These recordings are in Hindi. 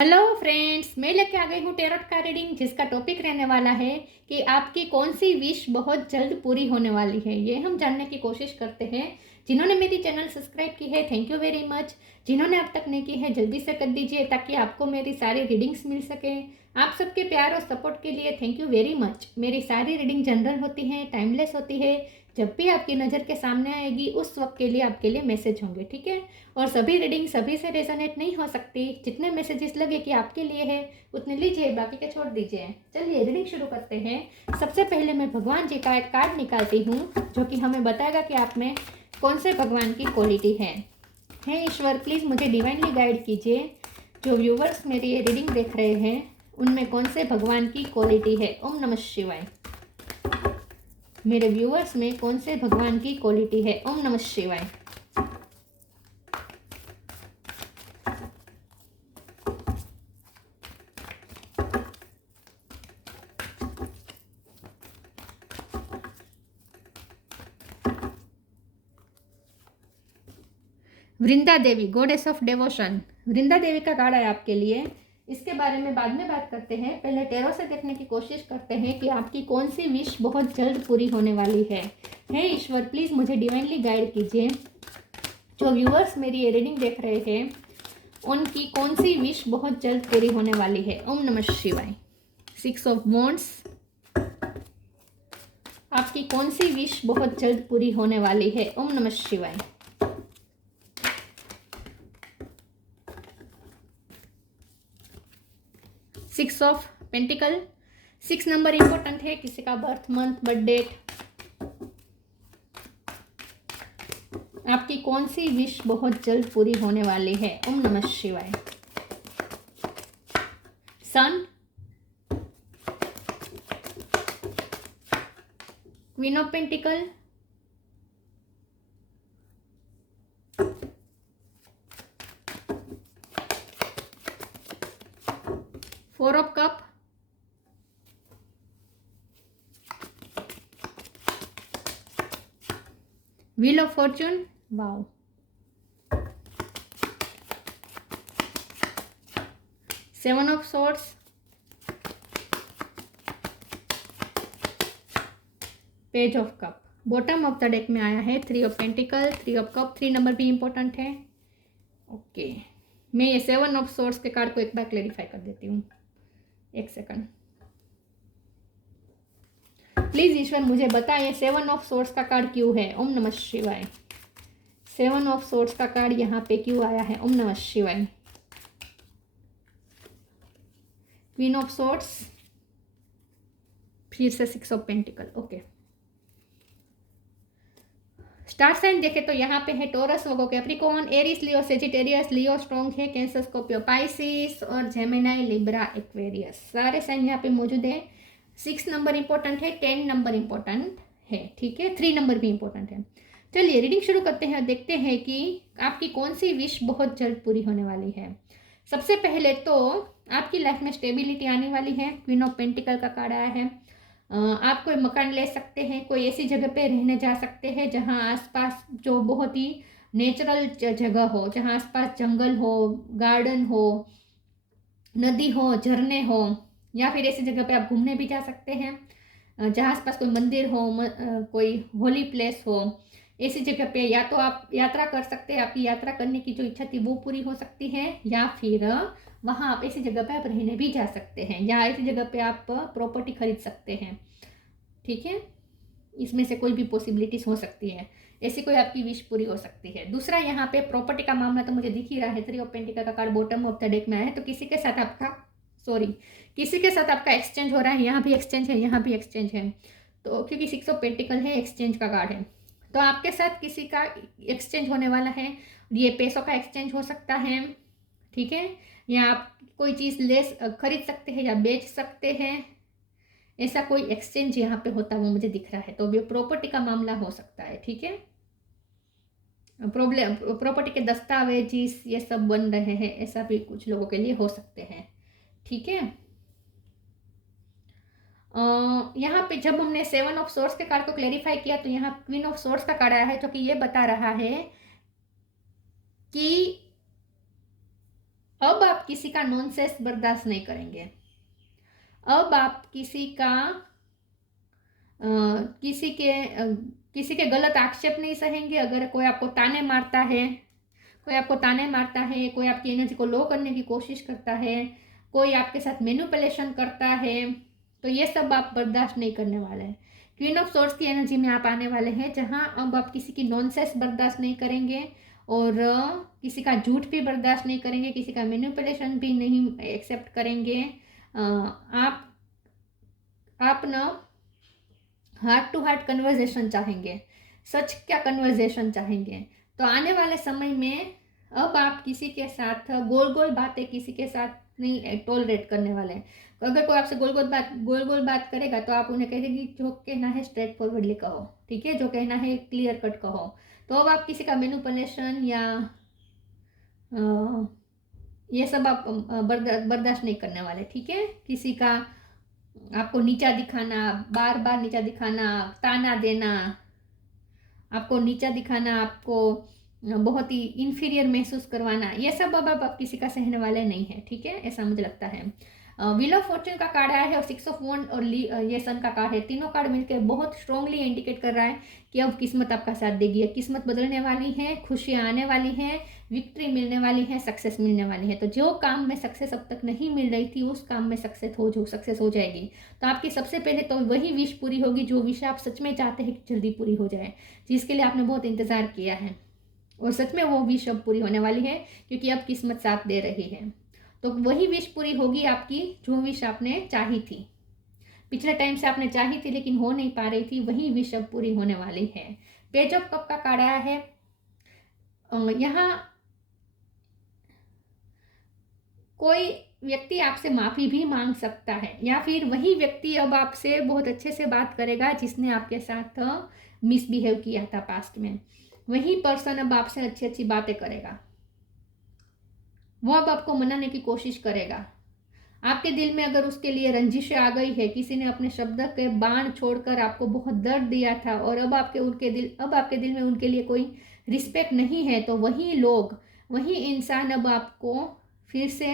हेलो फ्रेंड्स, मैं लेके आ गई हूँ टेरोट का रीडिंग, जिसका टॉपिक रहने वाला है कि आपकी कौन सी विश बहुत जल्द पूरी होने वाली है। ये हम जानने की कोशिश करते हैं। जिन्होंने मेरी चैनल सब्सक्राइब की है, थैंक यू वेरी मच। जिन्होंने अब तक नहीं की है, जल्दी से कर दीजिए ताकि आपको मेरी सारी रीडिंग्स मिल सके। आप सबके प्यार और सपोर्ट के लिए थैंक यू वेरी मच। मेरी सारी रीडिंग जनरल होती है, टाइमलेस होती है। जब भी आपकी नज़र के सामने आएगी उस वक्त के लिए आपके लिए मैसेज होंगे, ठीक है। और सभी रीडिंग सभी से रेजोनेट नहीं हो सकती। जितने मैसेजेस लगे कि आपके लिए है उतने लीजिए, बाकी के छोड़ दीजिए। चलिए रीडिंग शुरू करते हैं। सबसे पहले मैं भगवान जी का एक कार्ड निकालती हूँ जो कि हमें बताएगा कि आप में कौन से भगवान की क्वालिटी है। हे ईश्वर, प्लीज़ मुझे डिवाइनली गाइड कीजिए। जो व्यूवर्स मेरी ये रीडिंग देख रहे हैं उनमें कौन से भगवान की क्वालिटी है। ओम नमः शिवाय। मेरे व्यूवर्स में कौन से भगवान की क्वालिटी है। ओम नमः शिवाय। वृंदा देवी, गॉडेस ऑफ डेवोशन। वृंदा देवी का कार्ड है आपके लिए। इसके बारे में बाद में बात करते हैं। पहले टेरो से देखने की कोशिश करते हैं कि आपकी कौन सी विश बहुत जल्द पूरी होने वाली है। हे ईश्वर, प्लीज़ मुझे डिवाइनली गाइड कीजिए। जो व्यूअर्स मेरी ये रीडिंग देख रहे हैं उनकी कौन सी विश बहुत जल्द पूरी होने वाली है। ओम नमः शिवाय। 6 ऑफ वॉन्ड्स। आपकी कौन सी विश बहुत जल्द पूरी होने वाली है। ओम नमः शिवाय। Six of pentacle. 6 number important है। किसी का बर्थ मंथ, बर्थ डेट। आपकी कौन सी विश बहुत जल्द पूरी होने वाली है। ओम नमः शिवाय। Sun, queen of pentacle, four of cups, wheel of fortune, wow, seven of swords, page of cups. Bottom of the deck में आया है 3 of pentacle, 3 of cups. 3 number भी इंपॉर्टेंट है। ओके, मैं ये 7 ऑफ सॉर्ड्स के कार्ड को एक बार क्लेरिफाई कर देती हूँ। एक सेकंड प्लीज ईश्वर, मुझे बताइए 7 ऑफ सोर्स का कार्ड क्यों है। ओम नमः शिवाय। 7 ऑफ सोर्स का कार्ड यहाँ पे क्यों आया है। ओम नमः शिवाय। क्वीन ऑफ सोर्स, फिर से 6 of pentacle. Okay, star sign देखे तो यहाँ पे है Taurus, Virgo, Capricorn, Aries, Leo, Sagittarius. Leo strong है, कैंसर, स्कॉर्पियो, पाइसिस और जेमिनाई, लिब्रा, एक्वेरियस। सारे साइन यहाँ पे मौजूद है। 6 नंबर इंपॉर्टेंट है, 10 नंबर इंपॉर्टेंट है, ठीक है। 3 नंबर भी इंपॉर्टेंट है। चलिए रीडिंग शुरू करते हैं और देखते हैं कि आपकी कौन सी विश बहुत जल्द पूरी होने वाली है। सबसे पहले तो आपकी लाइफ में स्टेबिलिटी आने वाली है। क्वीन ऑफ पेंटिकल का कार्ड आया है। आप कोई मकान ले सकते हैं, कोई ऐसी जगह पे रहने जा सकते हैं जहां आसपास जो बहुत ही नेचुरल जगह हो, जहां आसपास जंगल हो, गार्डन हो, नदी हो, झरने हो, या फिर ऐसी जगह पे आप घूमने भी जा सकते हैं जहाँ आसपास कोई मंदिर हो, कोई होली प्लेस हो। ऐसी जगह पे या तो आप यात्रा कर सकते हैं, आपकी यात्रा करने की जो इच्छा थी वो पूरी हो सकती है, या फिर वहाँ आप ऐसी जगह पे आप रहने भी जा सकते हैं, या ऐसी जगह पे आप प्रॉपर्टी खरीद सकते हैं, ठीक है। इसमें से कोई भी पॉसिबिलिटीज हो सकती है। ऐसी कोई आपकी विश पूरी हो सकती है। दूसरा, यहाँ पे प्रॉपर्टी का मामला तो मुझे दिख ही रहा है। 3 ऑफ पेंटिकल का card bottom of the deck में आया है, तो किसी के साथ आपका किसी के साथ आपका एक्सचेंज हो रहा है। यहाँ भी एक्सचेंज है, यहाँ भी एक्सचेंज है। तो क्योंकि 6 ऑफ पेंटिकल है, एक्सचेंज का कार्ड है, तो आपके साथ किसी का एक्सचेंज होने वाला है। ये पैसों का एक्सचेंज हो सकता है, ठीक है, या आप कोई चीज़ खरीद सकते हैं या बेच सकते हैं। ऐसा कोई एक्सचेंज यहाँ पे होता वो मुझे दिख रहा है। तो ये प्रॉपर्टी का मामला हो सकता है, ठीक है। प्रॉपर्टी के दस्तावेज ये सब बन रहे हैं, ऐसा भी कुछ लोगों के लिए हो सकते हैं, ठीक है। यहाँ पे जब हमने 7 ऑफ सोर्स के कार्ड को क्लेरिफाई किया तो यहाँ क्वीन ऑफ सोर्स का कार्ड आया है, जो कि ये बता रहा है कि अब आप किसी का नॉनसेंस बर्दाश्त नहीं करेंगे। अब आप किसी के गलत आक्षेप नहीं सहेंगे। अगर कोई आपको ताने मारता है, कोई आपकी एनर्जी को लो करने की कोशिश करता है, कोई आपके साथ मैनिपुलेशन करता है, तो ये सब आप बर्दाश्त नहीं करने वाले हैं। क्वीन ऑफ सोर्ड्स की एनर्जी में आप आने वाले हैं, जहां अब आप किसी की नॉनसेंस बर्दाश्त नहीं करेंगे और किसी का झूठ भी बर्दाश्त नहीं करेंगे, किसी का मैनिपुलेशन भी नहीं एक्सेप्ट करेंगे। आप ना हार्ट टू हार्ट कन्वर्जेशन चाहेंगे, सच का कन्वर्जेशन चाहेंगे। तो आने वाले समय में अब आप किसी के साथ गोल गोल बातें किसी के साथ नहीं टॉलरेट करने वाले हैं। तो अगर कोई आपसे गोल गोल बात करेगा तो आप उन्हें कहेंगे कि जो कहना है स्ट्रेट फॉरवर्डली कहो, ठीक है, जो कहना है क्लियर कट कहो। तो अब आप किसी का मैनिपुलेशन या ये सब आप बर्दाश्त नहीं करने वाले, ठीक है। किसी का आपको नीचा दिखाना, बार बार नीचा दिखाना, ताना देना, आपको नीचा दिखाना, आपको बहुत ही इन्फीरियर महसूस करवाना, ये सब अब आप किसी का सहने वाले नहीं है, ठीक है, ऐसा मुझे लगता है। व्हील ऑफ फॉर्च्यून का कार्ड आया है और 6 ऑफ वॉन्ड और ये सन का कार्ड है। तीनों कार्ड मिलकर बहुत स्ट्रांगली इंडिकेट कर रहा है कि अब किस्मत आपका साथ देगी, किस्मत बदलने वाली है, खुशियाँ आने वाली हैं, विक्ट्री मिलने वाली है, सक्सेस मिलने वाली है। तो जो काम में सक्सेस अब तक नहीं मिल रही थी, उस काम में सक्सेस हो जाएगी। तो आपकी सबसे पहले तो वही विश पूरी होगी जो विश आप सच में चाहते हैं कि जल्दी पूरी हो जाए, जिसके लिए आपने बहुत इंतज़ार किया है, और सच में वो विश अब पूरी होने वाली है, क्योंकि अब किस्मत साथ दे रही है। तो वही विश पूरी होगी आपकी जो विश आपने चाही थी, पिछले टाइम से आपने चाही थी लेकिन हो नहीं पा रही थी, वही विश अब पूरी होने वाली है। पेज ऑफ कप का कार्ड आया है। यहाँ कोई व्यक्ति आपसे माफ़ी भी मांग सकता है, या फिर वही व्यक्ति अब आपसे बहुत अच्छे से बात करेगा जिसने आपके साथ मिसबिहेव किया था पास्ट में। वही पर्सन अब आपसे अच्छी अच्छी बातें करेगा, वो अब आपको मनाने की कोशिश करेगा। आपके दिल में अगर उसके लिए रंजिश आ गई है, किसी ने अपने शब्द के बाण छोड़कर आपको बहुत दर्द दिया था और अब आपके दिल में उनके लिए कोई रिस्पेक्ट नहीं है, तो वही इंसान अब आपको फिर से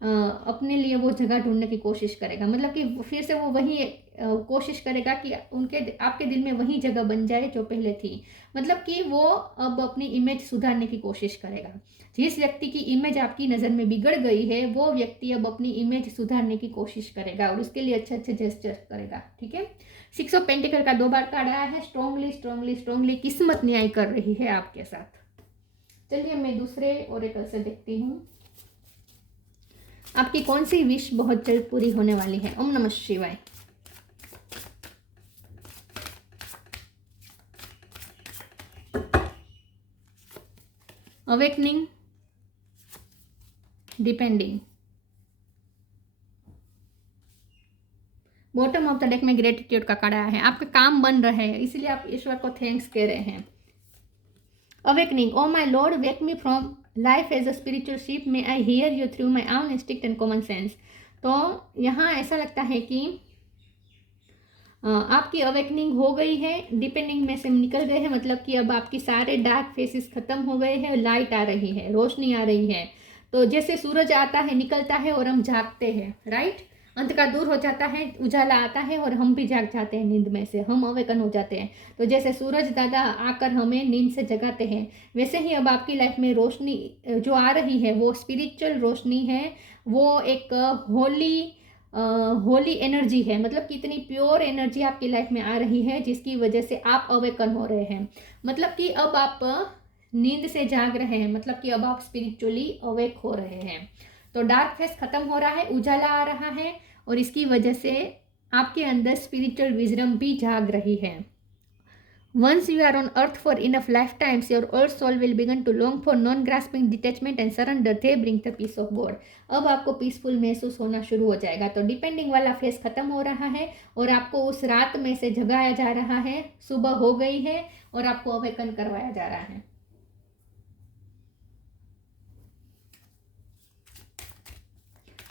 अपने लिए वो जगह ढूंढने की कोशिश करेगा। मतलब कि फिर से वो वही कोशिश करेगा कि आपके दिल में वही जगह बन जाए जो पहले थी। मतलब कि वो अब अपनी इमेज सुधारने की कोशिश करेगा। जिस व्यक्ति की इमेज आपकी नज़र में बिगड़ गई है, वो व्यक्ति अब अपनी इमेज सुधारने की कोशिश करेगा और उसके लिए अच्छे अच्छे जेस्चर करेगा, ठीक है। 6 ऑफ पेंटिकल का 2 बार कार्ड आया है। स्ट्रांगली किस्मत न्याय कर रही है आपके साथ। चलिए मैं दूसरे ओरेकल से देखती हूँ आपकी कौन सी विश बहुत जल्द पूरी होने वाली है। ओम नमः शिवाय। Awakening, depending. Bottom of the deck में ग्रेटिट्यूड का कार्ड आया है। आपका काम बन रहा है, इसलिए आप ईश्वर को थैंक्स कह रहे हैं। Awakening, oh my lord, wake me from life as a spiritual ship, may I hear you through my own instinct and common sense. तो यहाँ ऐसा लगता है कि आपकी अवेकनिंग हो गई है, डिपेंडिंग में से निकल गए हैं। मतलब कि अब आपकी सारे डार्क फेसेस खत्म हो गए हैं, लाइट आ रही है, रोशनी आ रही है। तो जैसे सूरज आता है, निकलता है और हम जागते हैं, राइट, अंधकार दूर हो जाता है, उजाला आता है और हम भी जाग जाते हैं नींद में से, हम अवेकन हो जाते हैं। तो जैसे सूरज दादा आकर हमें नींद से जगाते हैं, वैसे ही अब आपकी लाइफ में रोशनी जो आ रही है वो स्पिरिचुअल रोशनी है, वो एक होली एनर्जी है। मतलब कि इतनी प्योर एनर्जी आपकी लाइफ में आ रही है जिसकी वजह से आप अवेकन हो रहे हैं। मतलब कि अब आप नींद से जाग रहे हैं, मतलब कि अब आप स्पिरिचुअली अवेक हो रहे हैं। तो डार्क फेस खत्म हो रहा है, उजाला आ रहा है और इसकी वजह से आपके अंदर स्पिरिचुअल विजडम भी जाग रही है। Once you are on earth for enough lifetimes, your old soul will begin to long for non-grasping detachment and surrender. They bring the peace of God. अब आपको पीसफुल महसूस होना शुरू हो जाएगा। तो डिपेंडिंग वाला फेस खत्म हो रहा है और आपको उस रात में से जगाया जा रहा है, सुबह हो गई है और आपको अवेकन करवाया जा रहा है।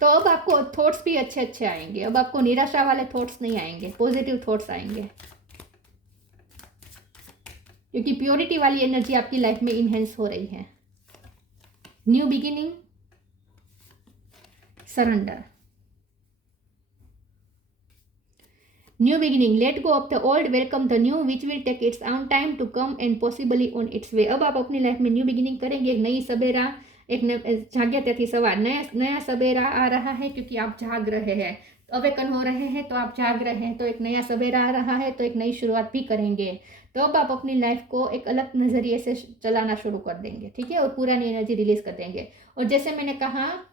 तो अब आपको थॉट्स भी अच्छे अच्छे आएंगे, अब आपको निराशा वाले थॉट्स नहीं आएंगे, पॉजिटिव थॉट्स आएंगे, क्योंकि प्योरिटी वाली एनर्जी आपकी लाइफ में इनहेंस हो रही है। New beginning, surrender. New beginning, let go of the old, welcome the new which will take its own time to come and possibly on its way. अब आप अपनी लाइफ में न्यू बिगिनिंग करेंगे, एक नई सवेरा, एक जाग्या त्याथी सवार, नया सवेरा आ रहा है क्योंकि आप जाग रहे हैं, अवेकन हो रहे हैं तो आप जाग रहे हैं, तो एक नया सवेरा आ रहा है, तो एक नई शुरुआत भी करेंगे। तो अब आप अपनी लाइफ को एक अलग नज़रिए से चलाना शुरू कर देंगे, ठीक है, और पुरानी एनर्जी रिलीज कर देंगे। और जैसे मैंने कहा,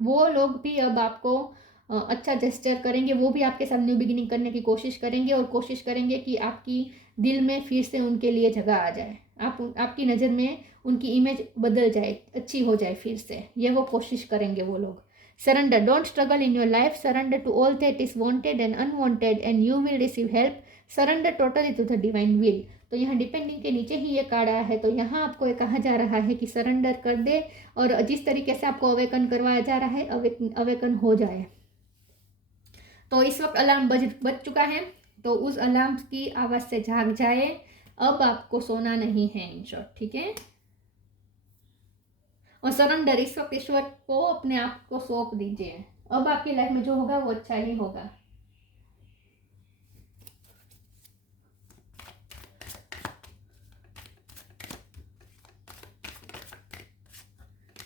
वो लोग भी अब आपको अच्छा जेस्चर करेंगे, वो भी आपके साथ न्यू बिगिनिंग करने की कोशिश करेंगे, और कोशिश करेंगे कि आपकी दिल में फिर से उनके लिए जगह आ जाए, आपकी नज़र में उनकी इमेज बदल जाए, अच्छी हो जाए फिर से, ये वो कोशिश करेंगे वो लोग। Surrender, don't struggle in your life, surrender to all that is wanted and unwanted and you will receive help, surrender totally to the divine will. तो यहाँ डिपेंडिंग के नीचे ही ये कार्ड आया है, तो यहाँ आपको ये कहा जा रहा है कि सरेंडर कर दे, और जिस तरीके से आपको अवेकन करवाया जा रहा है, अवेकन हो जाए। तो इस वक्त अलार्म बज चुका है, तो उस अलार्म की आवाज़ से जाग जाए, अब आपको सोना नहीं है, इन शॉर्ट, ठीक है। और सरेंडर, इस वक्त ईश्वर को अपने आप को सौंप दीजिए, अब आपकी लाइफ में जो होगा वो अच्छा ही होगा।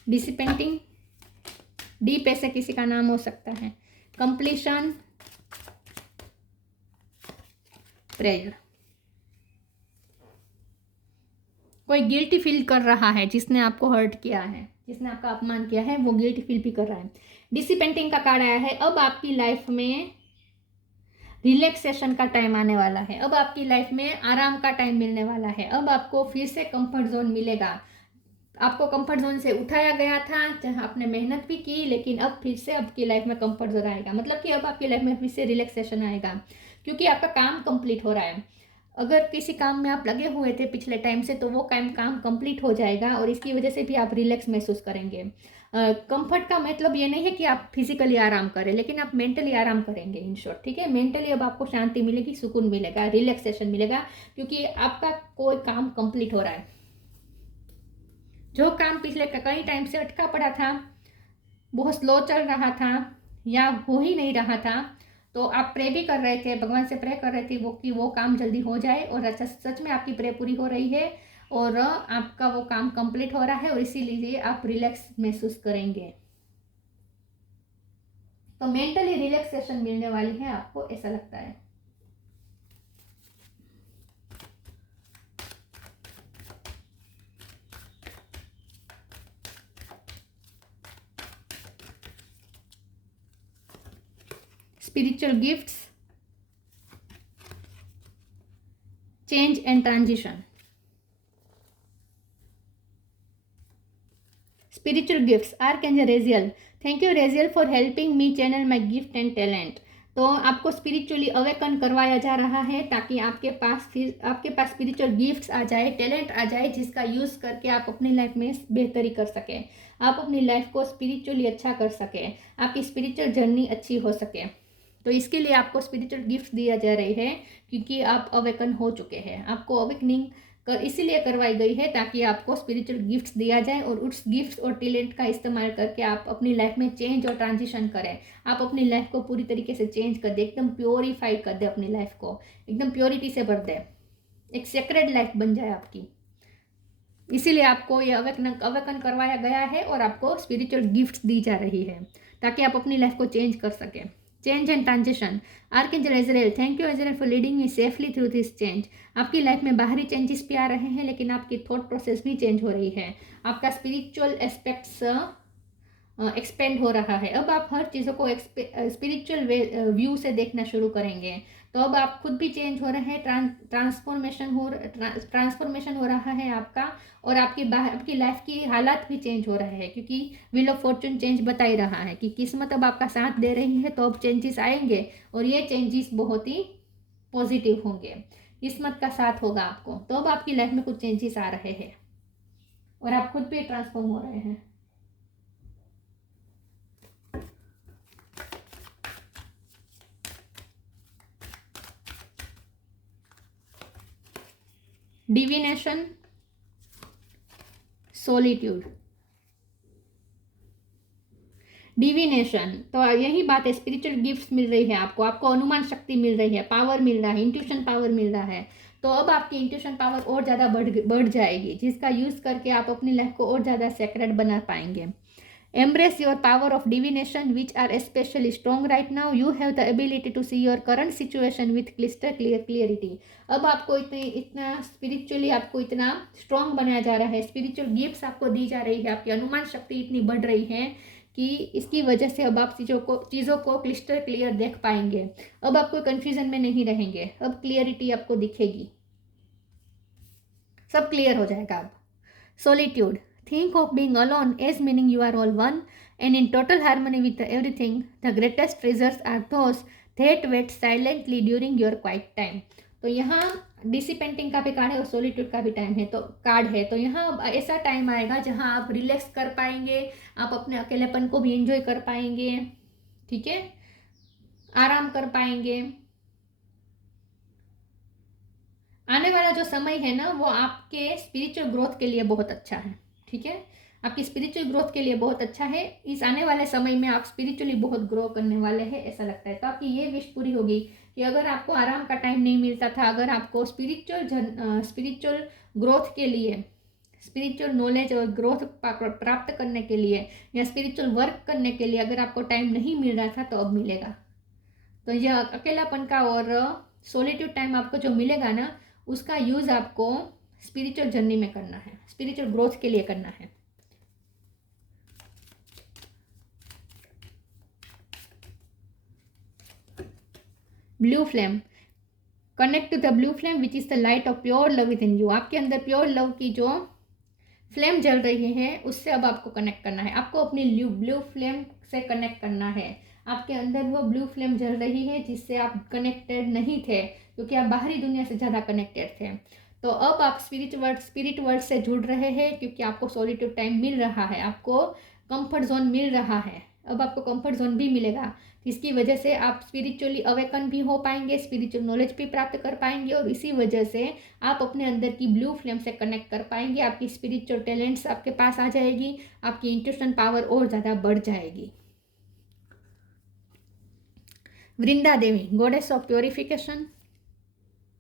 डिसिपेंटिंग, डीप ऐसे किसी का नाम हो सकता है। कंप्लीशन, प्रेयर, कोई गिल्टी फील कर रहा है, जिसने आपको हर्ट किया है, जिसने आपका अपमान किया है, वो गिल्टी फील भी कर रहा है। डिसिपेंटिंग का कार्ड आया है, अब आपकी लाइफ में रिलैक्सेशन का टाइम आने वाला है, अब आपकी लाइफ में आराम का टाइम मिलने वाला है, अब आपको फिर से कंफर्ट जोन मिलेगा। आपको कंफर्ट जोन से उठाया गया था, जहाँ आपने मेहनत भी की, लेकिन अब फिर से आपकी लाइफ में कंफर्ट जोन आएगा, मतलब कि अब आपकी लाइफ में फिर से रिलैक्सेशन आएगा, क्योंकि आपका काम कंप्लीट हो रहा है। अगर किसी काम में आप लगे हुए थे पिछले टाइम से, तो वो काम कंप्लीट हो जाएगा, और इसकी वजह से भी आप रिलैक्स महसूस करेंगे। कंफर्ट का मतलब ये नहीं है कि आप फिजिकली आराम करें, लेकिन आप मेंटली आराम करेंगे, इन शॉर्ट, ठीक है। मेंटली अब आपको शांति मिलेगी, सुकून मिलेगा, रिलैक्सेशन मिलेगा, क्योंकि आपका कोई काम कंप्लीट हो रहा है। जो काम पिछले कई टाइम से अटका पड़ा था, बहुत स्लो चल रहा था, या हो ही नहीं रहा था, तो आप प्रे भी कर रहे थे, भगवान से प्रे कर रहे थे कि वो काम जल्दी हो जाए, और अच्छा सच में आपकी प्रे पूरी हो रही है, और आपका वो काम कंप्लीट हो रहा है, और इसीलिए आप रिलैक्स महसूस करेंगे। तो मेंटली रिलैक्सेशन मिलने वाली है आपको, ऐसा लगता है। Spiritual gifts, change and transition. Spiritual gifts, archangel Raziel, thank you Raziel for helping me channel my gift and talent. तो आपको स्पिरिचुअली अवेकन करवाया जा रहा है, ताकि आपके पास स्पिरिचुअल गिफ्ट्स आ जाए, टैलेंट आ जाए, जिसका यूज़ करके आप अपनी लाइफ में बेहतरी कर सकें, आप अपनी लाइफ को स्पिरिचुअली अच्छा कर सकें, आपकी स्पिरिचुअल जर्नी अच्छी हो सके। तो इसके लिए आपको स्पिरिचुअल गिफ्ट दिया जा रही है, क्योंकि आप अवेकन हो चुके हैं, आपको अवेकनिंग इसीलिए करवाई गई है, ताकि आपको स्पिरिचुअल गिफ्ट्स दिया जाए, और उस गिफ्ट्स और टैलेंट का इस्तेमाल करके आप अपनी लाइफ में चेंज और ट्रांजिशन करें, आप अपनी लाइफ को पूरी तरीके से चेंज कर दे, एकदम प्योरीफाई कर दे, अपनी लाइफ को एकदम प्योरिटी से भर दे, एक सेक्रेड लाइफ बन जाए आपकी। इसीलिए आपको ये अवेकन करवाया गया है, और आपको स्पिरिचुअल गिफ्ट्स दी जा रही है, ताकि आप अपनी लाइफ को चेंज कर सकें। Change and transition, archangel Azrael, thank you Azrael for leading me safely through this change. आपकी लाइफ में बाहरी चेंजेस भी आ रहे हैं, लेकिन आपकी थॉट प्रोसेस भी चेंज हो रही है, आपका स्पिरिचुअल एस्पेक्ट्स एक्सपेंड हो रहा है। अब आप हर चीज़ों को स्पिरिचुअल व्यू से देखना शुरू करेंगे, तो अब आप खुद भी चेंज हो रहे हैं, ट्रांसफॉर्मेशन हो रहा है आपका, और आपकी लाइफ की हालात भी चेंज हो रहे हैं, क्योंकि व्हील ऑफ फॉर्चून चेंज बता ही रहा है कि किस्मत अब आपका साथ दे रही है, तो अब चेंजेस आएंगे, और ये चेंजेस बहुत ही पॉजिटिव होंगे, किस्मत का साथ होगा आपको, तो अब आपकी लाइफ में कुछ चेंजेस आ रहे हैं, और आप खुद भी ट्रांसफॉर्म हो रहे हैं। डिविनेशन, सॉलिट्यूड, डिविनेशन, तो यही बात है, स्पिरिचुअल गिफ्ट्स मिल रही है आपको, आपको अनुमान शक्ति मिल रही है, पावर मिल रहा है, इंट्यूशन पावर मिल रहा है। तो अब आपकी इंट्यूशन पावर और ज़्यादा बढ़ जाएगी, जिसका यूज़ करके आप अपनी लाइफ को और ज़्यादा सेक्रेट बना पाएंगे। Embrace your power of divination, which are especially strong right now. You have the ability to see your current situation with crystal clear clarity. अब आपको इतना स्पिरिचुअली आपको इतना स्ट्रॉन्ग बनाया जा रहा है, स्पिरिचुअल गिफ्ट्स आपको दी जा रही है, आपकी अनुमान शक्ति इतनी बढ़ रही है कि इसकी वजह से अब आप चीज़ों को क्लिस्टर क्लियर देख पाएंगे। अब आप कोई कन्फ्यूजन में नहीं रहेंगे, अब क्लियरिटी आपको दिखेगी, सब क्लियर हो जाएगा अब। Solitude, think of being alone as meaning you are all one and in total harmony with everything. The greatest treasures are those that wait silently during your quiet time. तो यहाँ डिसिपेंटिंग का भी कार्ड है और सॉलिट्यूड का भी टाइम है, तो कार्ड है। तो यहाँ ऐसा टाइम आएगा जहाँ आप रिलैक्स कर पाएंगे, आप अपने अकेलेपन को भी एंजॉय कर पाएंगे, ठीक है, आराम कर पाएंगे। आने वाला जो समय है ना, वो आपके स्पिरिचुअल ग्रोथ के लिए बहुत अच्छा है, ठीक है, आपकी स्पिरिचुअल ग्रोथ के लिए बहुत अच्छा है। इस आने वाले समय में आप स्पिरिचुअली बहुत ग्रो करने वाले हैं, ऐसा लगता है। तो आपकी ये विश पूरी होगी कि अगर आपको आराम का टाइम नहीं मिलता था, अगर आपको स्पिरिचुअल ग्रोथ के लिए, स्पिरिचुअल नॉलेज और ग्रोथ प्राप्त करने के लिए या स्पिरिचुअल वर्क करने के लिए अगर आपको टाइम नहीं मिल रहा था, तो अब मिलेगा। तो यह अकेलापन का और सॉलिट्यूड टाइम आपको जो मिलेगा ना, उसका यूज़ आपको स्पिरिचुअल जर्नी में करना है, स्पिरिचुअल ग्रोथ के लिए करना है। Blue flame, connect to the blue flame which is the light of pure love within you. आपके अंदर प्योर लव की जो फ्लेम जल रही है, उससे अब आपको कनेक्ट करना है, आपको अपनी ब्लू फ्लेम से कनेक्ट करना है। आपके अंदर वो ब्लू फ्लेम जल रही है जिससे आप कनेक्टेड नहीं थे, क्योंकि आप बाहरी दुनिया से ज़्यादा कनेक्टेड थे। तो अब आप स्पिरिट वर्ल्ड से जुड़ रहे हैं, क्योंकि आपको सॉलिट्यूड टाइम मिल रहा है, आपको कंफर्ट जोन मिल रहा है, अब आपको कंफर्ट जोन भी मिलेगा, जिसकी वजह से आप स्पिरिचुअली अवेकन भी हो पाएंगे, स्पिरिचुअल नॉलेज भी प्राप्त कर पाएंगे, और इसी वजह से आप अपने अंदर की ब्लू फ्लेम से कनेक्ट कर पाएंगे। आपकी स्पिरिचुअल टैलेंट्स आपके पास आ जाएगी, आपकी इंट्यूशन पावर और ज़्यादा बढ़ जाएगी। Vrinda Devi, goddess of purification,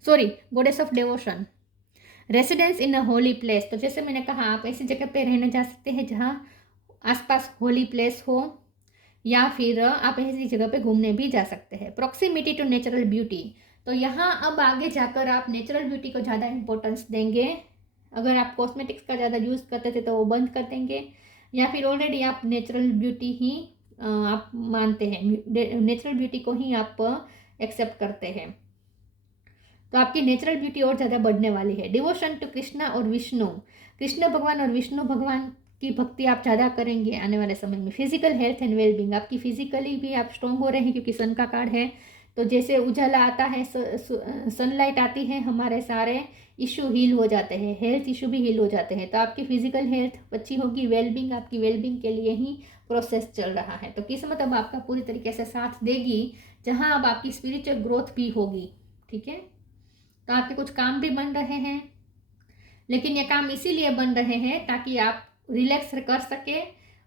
goddess of devotion, residence in a holy place. तो जैसे मैंने कहा, आप ऐसी जगह पे रहने जा सकते हैं जहाँ आसपास होली प्लेस हो, या फिर आप ऐसी जगह पे घूमने भी जा सकते हैं। प्रॉक्सिमिटी टू नेचुरल ब्यूटी, तो यहाँ अब आगे जाकर आप नेचुरल ब्यूटी को ज़्यादा इंपॉर्टेंस देंगे। अगर आप कॉस्मेटिक्स का ज़्यादा यूज़ करते थे तो वो बंद कर देंगे, या फिर ऑलरेडी आप नेचुरल ब्यूटी ही आप मानते हैं, नेचुरल ब्यूटी को ही आप एक्सेप्ट करते हैं, तो आपकी नेचुरल ब्यूटी और ज़्यादा बढ़ने वाली है। डिवोशन टू कृष्णा और विष्णु, कृष्ण भगवान और विष्णु भगवान की भक्ति आप ज़्यादा करेंगे आने वाले समय में। फिजिकल हेल्थ एंड वेलबींग, आपकी फिजिकली भी आप स्ट्रॉन्ग हो रहे हैं, क्योंकि सन का कार्ड है। तो जैसे उजाला आता है, सनलाइट आती है, हमारे सारे इशू हील हो जाते हैं, हेल्थ इशू भी हील हो जाते हैं। तो आपकी फिजिकल हेल्थ अच्छी होगी, वेलबींग, आपकी वेलबींग के लिए ही प्रोसेस चल रहा है। तो किस्मत अब आपका पूरी तरीके से साथ देगी, जहाँ अब आपकी स्पिरिचुअल ग्रोथ भी होगी, ठीक है। तो आपके कुछ काम भी बन रहे हैं, लेकिन ये काम इसीलिए बन रहे हैं ताकि आप रिलैक्स कर सके,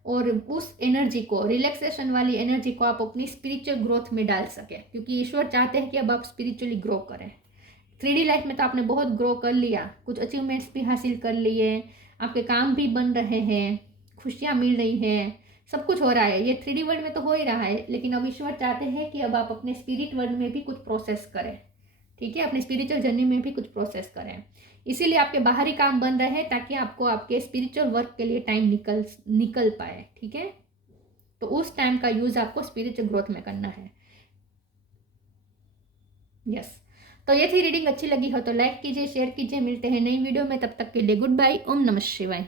और उस एनर्जी को, रिलैक्सेशन वाली एनर्जी को आप अपनी स्पिरिचुअल ग्रोथ में डाल सके, क्योंकि ईश्वर चाहते हैं कि अब आप स्पिरिचुअली ग्रो करें। 3D लाइफ में तो आपने बहुत ग्रो कर लिया, कुछ अचीवमेंट्स भी हासिल कर लिए, आपके काम भी बन रहे हैं, खुशियाँ मिल रही हैं, सब कुछ हो रहा है। ये 3D वर्ल्ड में तो हो ही रहा है, लेकिन अब ईश्वर चाहते हैं कि अब आप अपने स्पिरिट वर्ल्ड में भी कुछ प्रोसेस करें, ठीक है, अपने स्पिरिचुअल जर्नी में भी कुछ प्रोसेस करें। इसीलिए आपके बाहरी काम बन रहे हैं, ताकि आपको आपके स्पिरिचुअल वर्क के लिए टाइम निकल पाए, ठीक है। तो उस टाइम का यूज आपको स्पिरिचुअल ग्रोथ में करना है। यस, तो ये थी रीडिंग। अच्छी लगी हो तो लाइक कीजिए, शेयर कीजिए। मिलते हैं नई वीडियो में, तब तक के लिए गुड बाय। ओम नमः शिवाय।